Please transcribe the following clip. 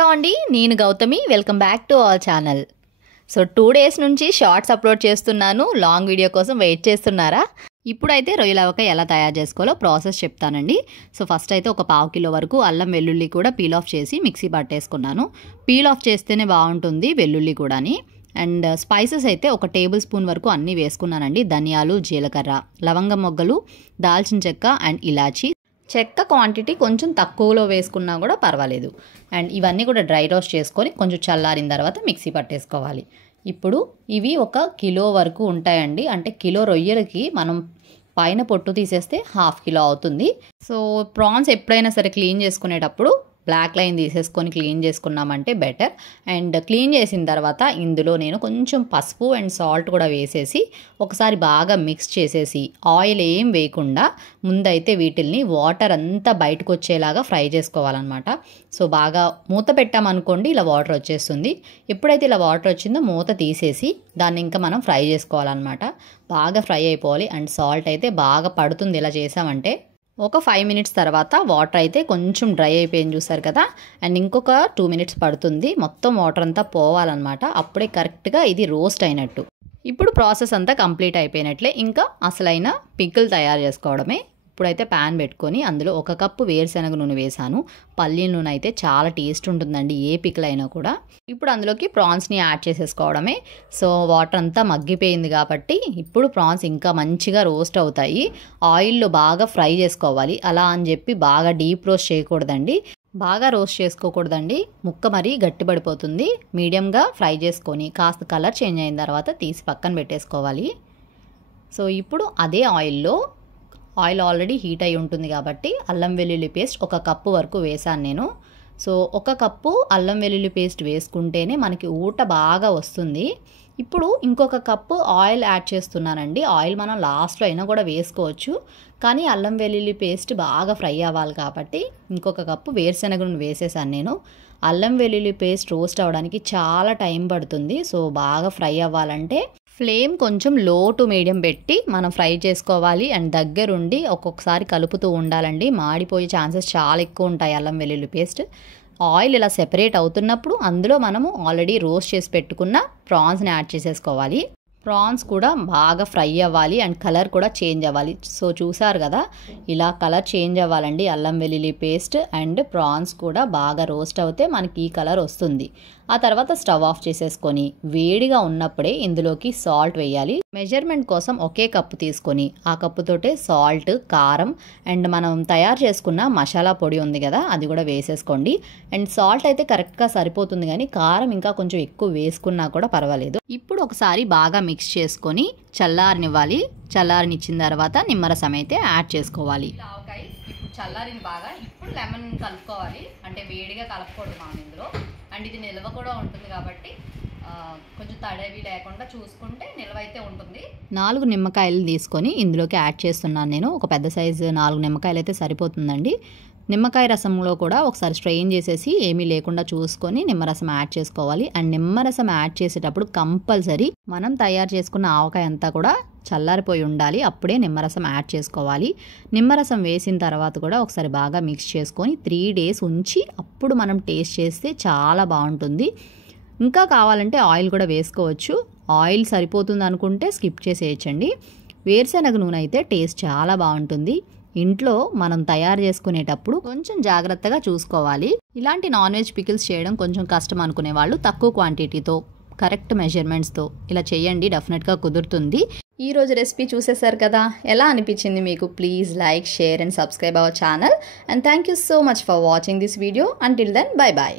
Hello అండి, నేను Gautami. Welcome back to our channel. So 2 days నుంచి షార్ట్స్ అప్లోడ్ చేస్తున్నాను. లాంగ్ వీడియో కోసం వెయిట్ చేస్తున్నారా? ఇప్పుడైతే రొయ్యల ఆవకాయ ఎలా తయారు చేసుకోవాలో ప్రాసెస్ చెప్తానండి. సో ఫస్ట్ అయితే ఒక 1/2 కిలో వరకు అల్లం వెల్లుల్లి కూడా పీల్ ఆఫ్ చేసి మిక్సీ పట్టేసుకున్నాను. పీల్ ఆఫ్ చేస్తేనే బాగుంటుంది వెల్లుల్లి కూడాని. అండ్ స్పైసెస్ అయితే ఒక టేబుల్ స్పూన్ వరకు అన్నీ వేసుకున్నానండి. ధనియాలు, జీలకర్ర, లవంగం మొగ్గలు, దాల్చిన చెక్క అండ్ ఇలాచి. చెక్క క్వాంటిటీ కొంచెం తక్కువలో వేసుకున్నా కూడా పర్వాలేదు. అండ్ ఇవన్నీ కూడా డ్రై రోస్ట్ చేసుకొని కొంచెం చల్లారిన తర్వాత మిక్సీ పట్టేసుకోవాలి. ఇప్పుడు ఇవి 1 కిలో వరకు ఉంటాయండి. అంటే కిలో రొయ్యలకి మనం పైన పొట్టు తీసేస్తే 1/2 కిలో అవుతుంది. సో ప్రాన్స్ ఎప్పుడైనా సరే క్లీన్ చేసుకునేటప్పుడు బ్లాక్ లైన్ తీసేసుకొని క్లీన్ చేసుకున్నామంటే బెటర్. అండ్ క్లీన్ చేసిన తర్వాత ఇందులో నేను కొంచెం పసుపు అండ్ సాల్ట్ కూడా వేసేసి ఒకసారి బాగా మిక్స్ చేసేసి ఆయిల్ ఏం వేయకుండా ముందైతే వీటిల్ని వాటర్ అంతా బయటకు వచ్చేలాగా ఫ్రై చేసుకోవాలన్నమాట. సో బాగా మూత పెట్టామనుకోండి ఇలా వాటర్ వచ్చేస్తుంది. ఎప్పుడైతే ఇలా వాటర్ వచ్చిందో మూత తీసేసి దాన్ని ఇంకా మనం ఫ్రై చేసుకోవాలన్నమాట. బాగా ఫ్రై అయిపోవాలి. అండ్ సాల్ట్ అయితే బాగా పడుతుంది ఇలా చేసామంటే. ఒక 5 మినిట్స్ తర్వాత వాటర్ అయితే కొంచెం డ్రై అయిపోయింది చూసారు కదా. అండ్ ఇంకొక 2 మినిట్స్ పడుతుంది. మొత్తం వాటర్ అంతా పోవాలన్నమాట. అప్పుడే కరెక్ట్గా ఇది రోస్ట్ అయినట్టు. ఇప్పుడు ప్రాసెస్ అంతా కంప్లీట్ అయిపోయినట్లే. ఇంకా అసలైన పికిల్ తయారు చేసుకోవడమే. ఇప్పుడైతే ప్యాన్ పెట్టుకొని అందులో 1 కప్పు వేరుశనగ నూనె వేసాను. పల్లీల నూనె అయితే చాలా టేస్ట్ ఉంటుందండి ఏ పికిల్ అయినా కూడా. ఇప్పుడు అందులోకి ప్రాన్స్ని యాడ్ చేసేసుకోవడమే. సో వాటర్ అంతా మగ్గిపోయింది కాబట్టి ఇప్పుడు ప్రాన్స్ ఇంకా మంచిగా రోస్ట్ అవుతాయి. ఆయిల్లో బాగా ఫ్రై చేసుకోవాలి. అలా అని చెప్పి బాగా డీప్ రోస్ట్ చేయకూడదండి. బాగా రోస్ట్ చేసుకోకూడదండి. ముక్క మరీ గట్టిపడిపోతుంది. మీడియంగా ఫ్రై చేసుకొని కాస్త కలర్ చేంజ్ అయిన తర్వాత తీసి పక్కన పెట్టేసుకోవాలి. సో ఇప్పుడు అదే ఆయిల్ ఆల్రెడీ హీట్ అయి ఉంటుంది కాబట్టి అల్లం వెల్లుల్లి పేస్ట్ 1 కప్పు వరకు వేసాను నేను. సో 1 కప్పు అల్లం వెల్లుల్లి పేస్ట్ వేసుకుంటేనే మనకి ఊట బాగా వస్తుంది. ఇప్పుడు ఇంకొక కప్పు ఆయిల్ యాడ్ చేస్తున్నానండి. ఆయిల్ మనం లాస్ట్లో అయినా కూడా వేసుకోవచ్చు. కానీ అల్లం వెల్లుల్లి పేస్ట్ బాగా ఫ్రై అవ్వాలి కాబట్టి ఇంకొక కప్పు వేరుశనగ నూనె వేసేసాను నేను. అల్లం వెల్లుల్లి పేస్ట్ రోస్ట్ అవ్వడానికి చాలా టైం పడుతుంది. సో బాగా ఫ్రై అవ్వాలంటే ఫ్లేమ్ కొంచెం లో టు మీడియం పెట్టి మనం ఫ్రై చేసుకోవాలి. అండ్ దగ్గరుండి ఒక్కొక్కసారి కలుపుతూ ఉండాలండి. మాడిపోయే ఛాన్సెస్ చాలా ఎక్కువ ఉంటాయి అల్లం వెల్లుల్లి పేస్ట్. ఆయిల్ ఇలా సెపరేట్ అవుతున్నప్పుడు అందులో మనము ఆల్రెడీ రోస్ట్ చేసి పెట్టుకున్న ప్రాన్స్ని యాడ్ చేసేసుకోవాలి. ప్రాన్స్ కూడా బాగా ఫ్రై అవ్వాలి అండ్ కలర్ కూడా చేంజ్ అవ్వాలి. సో చూసారు కదా ఇలా కలర్ చేంజ్ అవ్వాలండి. అల్లం వెల్లుల్లి పేస్ట్ అండ్ ప్రాన్స్ కూడా బాగా రోస్ట్ అవుతే మనకి ఈ కలర్ వస్తుంది. ఆ తర్వాత స్టవ్ ఆఫ్ చేసేసుకొని వేడిగా ఉన్నప్పుడే ఇందులోకి సాల్ట్ వేయాలి. మెజర్మెంట్ కోసం ఒకే కప్పు తీసుకొని ఆ కప్పుతోటే సాల్ట్, కారం అండ్ మనం తయారు చేసుకున్న మసాలా పొడి ఉంది కదా అది కూడా వేసేసుకోండి. అండ్ సాల్ట్ అయితే కరెక్ట్గా సరిపోతుంది కానీ కారం ఇంకా కొంచెం ఎక్కువ వేసుకున్నా కూడా పర్వాలేదు. ఇప్పుడు ఒకసారి బాగా మిక్స్ చేసుకొని చల్లారనివ్వాలి. చల్లారనిచ్చిన తర్వాత నిమ్మరసం అయితే యాడ్ చేసుకోవాలి. ఇప్పుడు చల్లారిని బాగా ఇప్పుడు లెమన్ కలుపుకోవాలి. అంటే వేడిగా కలపకూడదు మనం ఇందులో. అండ్ ఇది నిల్వ కూడా ఉంటుంది కాబట్టి కొంచెం తడవి లేకుండా చూసుకుంటే నిల్వ అయితే ఉంటుంది. 4 నిమ్మకాయలు తీసుకొని ఇందులోకి యాడ్ చేస్తున్నాను నేను. ఒక పెద్ద సైజు 4 నిమ్మకాయలు అయితే సరిపోతుందండి. నిమ్మకాయ రసంలో కూడా ఒకసారి స్ట్రెయిన్ చేసేసి ఏమీ లేకుండా చూసుకొని నిమ్మరసం యాడ్ చేసుకోవాలి. అండ్ నిమ్మరసం యాడ్ చేసేటప్పుడు కంపల్సరీ మనం తయారు చేసుకున్న ఆవకాయ అంతా కూడా చల్లారిపోయి ఉండాలి. అప్పుడే నిమ్మరసం యాడ్ చేసుకోవాలి. నిమ్మరసం వేసిన తర్వాత కూడా ఒకసారి బాగా మిక్స్ చేసుకొని 3 డేస్ ఉంచి అప్పుడు మనం టేస్ట్ చేస్తే చాలా బాగుంటుంది. ఇంకా కావాలంటే ఆయిల్ కూడా వేసుకోవచ్చు. ఆయిల్ సరిపోతుంది అనుకుంటే స్కిప్ చేసేయచ్చండి. వేరుశనగ నూనె అయితే టేస్ట్ చాలా బాగుంటుంది. ఇంట్లో మనం తయారు చేసుకునేటప్పుడు కొంచెం జాగ్రత్తగా చూసుకోవాలి. ఇలాంటి నాన్ వెజ్ పికిల్స్ చేయడం కొంచెం కష్టం అనుకునే వాళ్ళు తక్కువ క్వాంటిటీతో కరెక్ట్ మెజర్మెంట్స్తో ఇలా చేయండి. డెఫినెట్గా కుదురుతుంది. ఈరోజు రెసిపీ చూసేసారు కదా, ఎలా అనిపించింది మీకు? Please like, share and subscribe our channel. And thank you so much for watching this video. Until then bye bye.